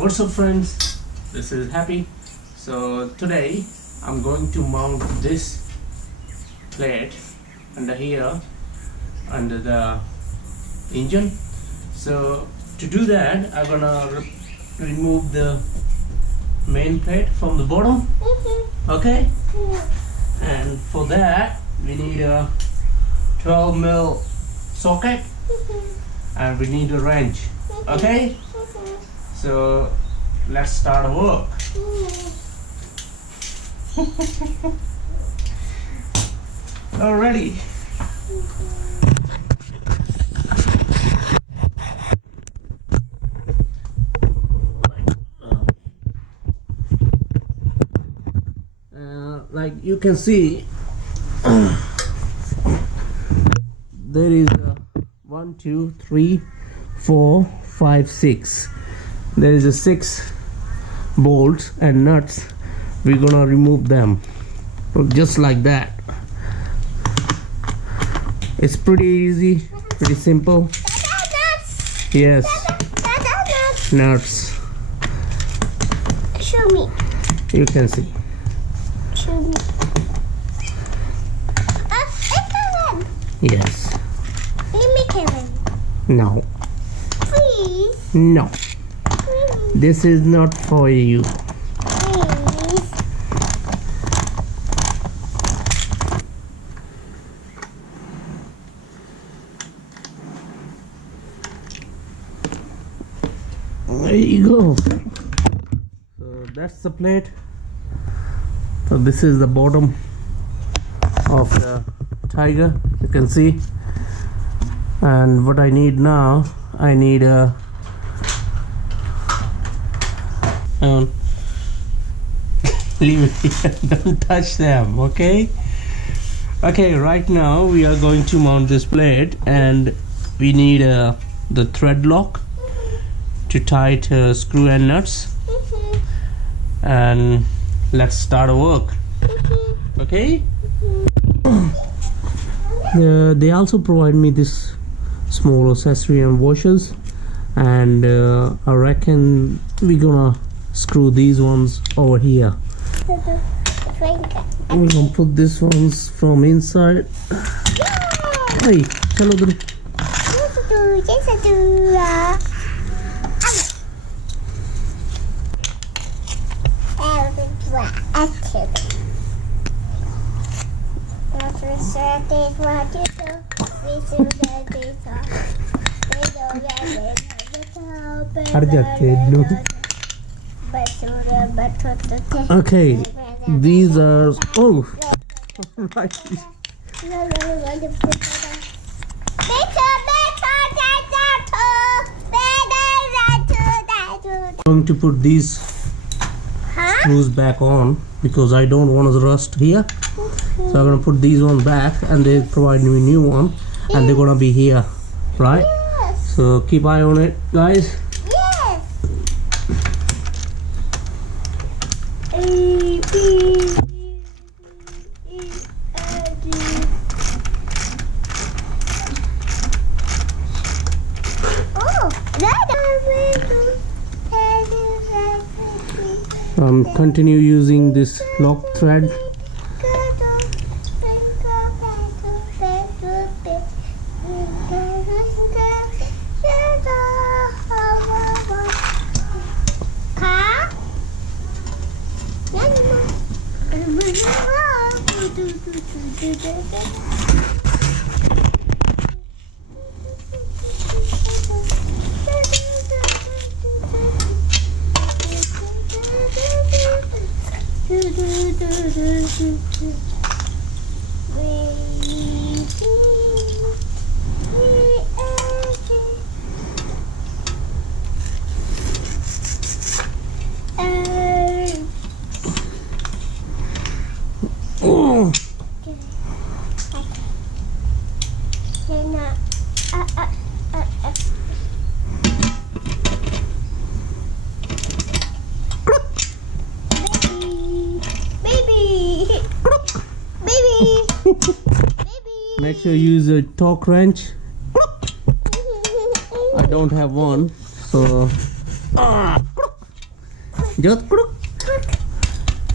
What's up friends, this is Happy. So today I'm going to mount this plate under here, under the engine. So to do that I'm gonna remove the main plate from the bottom. Okay, and for that we need a 12mm socket and we need a wrench. Okay, so let's start work. Already. Like you can see, there is 1, 2, 3, 4, 5, 6. There is a 6 bolts and nuts. We're gonna remove them just like that. It's pretty easy, pretty simple. Yes, nuts. Show me. You can see. Show me. Kevin. Yes. Let me, Kevin. No. Please. No. Please. This is not for you. Please. There you go. So that's the plate. So this is the bottom of the Tiger, you can see. And what I need now, I need a leave it here. Don't touch them, okay? Okay, right now we are going to mount this plate and we need the thread lock to tight screw and nuts. And let's start work. Okay, they also provide me this small accessory and washers, and I reckon we're gonna screw these ones over here. We're gonna put these ones from inside. Hey, hello them. Yes, I do. Okay, these are right. I'm going to put these screws back on because I don't want to rust here. So I'm gonna put these ones back and they provide me a new one and they're gonna be here, right? Yes. So keep eye on it, guys. Yes. A, B, E, F, G. Oh, Continue using this lock thread. Oh. Make sure you use a torque wrench. I don't have one, so Just crook.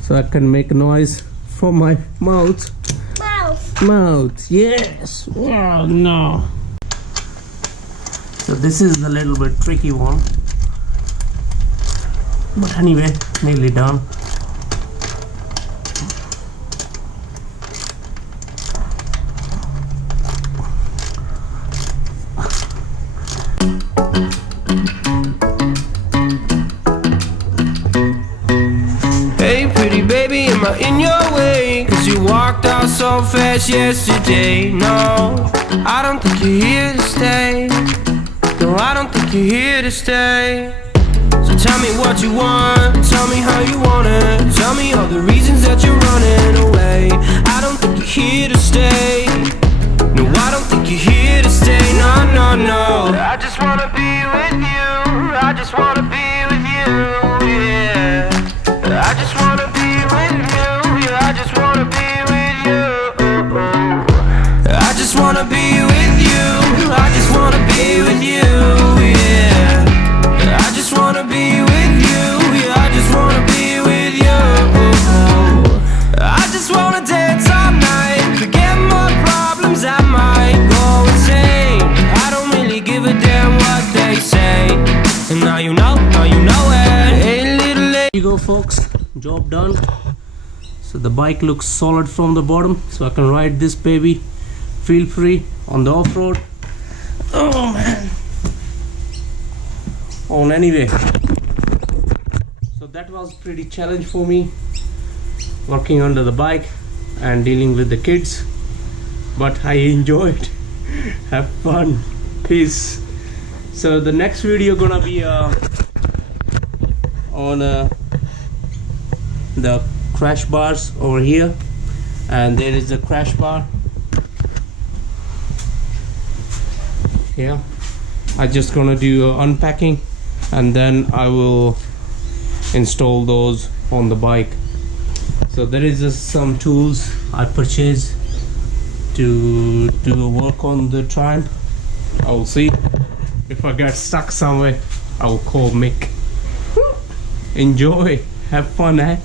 So I can make noise from my mouth. Mouth, yes. Oh no. So this is a little bit tricky one. But anyway, nearly done. Hey pretty baby, am I in your way? Cause you walked out so fast yesterday. No, I don't think you're here to stay. No, I don't think you're here to stay. So tell me what you want, tell me how you want it. Tell me all the reasons that you're running away. I don't think you're here to stay. No, I don't think you're here to stay. No, no, no. I just wanna be with you. I just wanna be with you, yeah. I just wanna be with you. Yeah, I just wanna be with you. I just wanna be with you. I just wanna be with you, yeah. I just wanna be with you. Yeah, I just wanna be with you. I just wanna dance all night, forget my problems, I might go insane. I don't really give a damn what they say. And now you know it. Hey little lady. Here you go folks, job done. So the bike looks solid from the bottom, so I can ride this baby feel free on the off-road. Oh man. On anyway, so that was pretty challenge for me, working under the bike and dealing with the kids, but I enjoyed. Have fun. Peace. So the next video gonna be on the crash bars over here, and there is a crash bar. Yeah, I just gonna do unpacking, and then I will install those on the bike. So there is just some tools I purchased to do work on the Triumph. I will see if I get stuck somewhere. I will call Mick. Enjoy, have fun, eh?